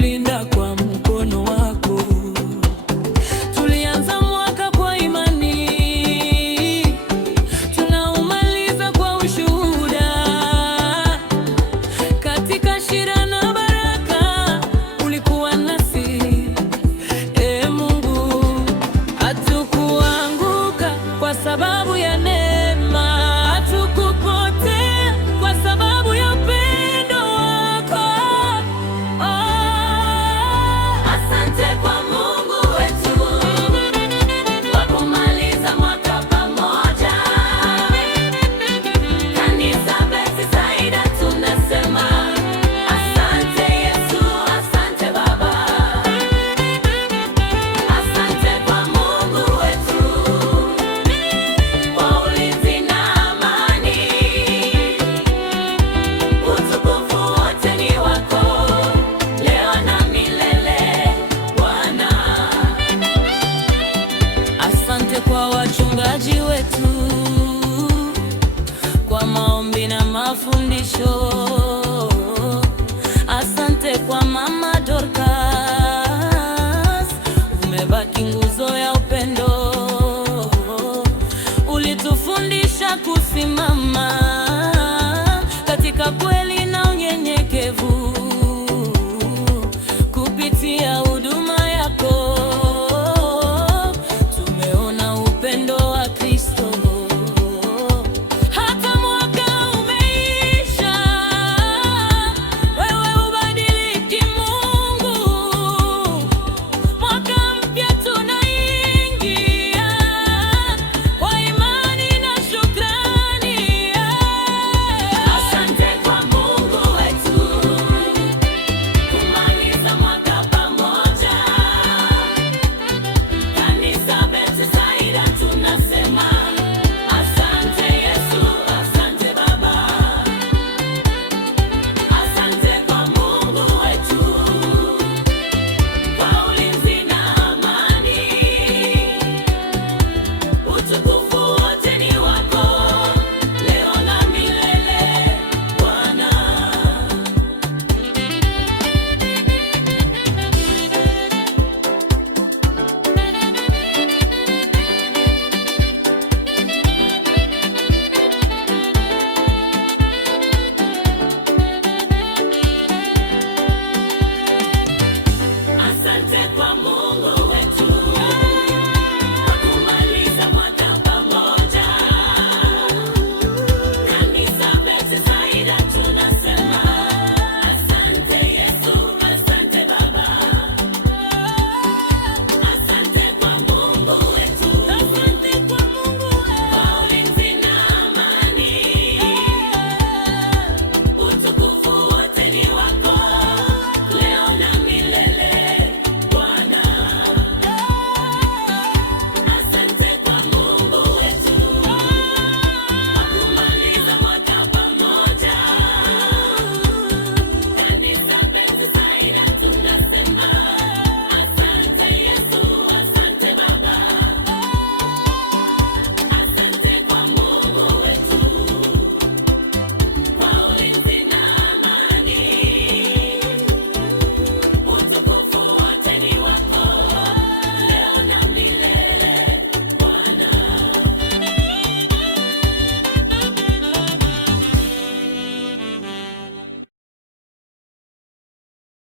umetulinda kwa mkono wako. Tulianza mwaka kwa imani, tunaumaliza kwa ushuhuda. Katika shida na baraka ulikuwa nasi. Mungu, hatukuanguka kwa sababu ya neema, hatukupotea kwa sababu ya upendo wako. Asante kwa Mungu wetu kwa kumaliza mwaka pamoja. Kanisa Bethsaida tunasema asante Yesu, asante Baba. Asante kwa Mungu wetu kwa ulinzi na amani. Utukufu wote ni wako leo na milele, Bwana. Asante kwa wachungaji wetu kwa maombi na mafundisho.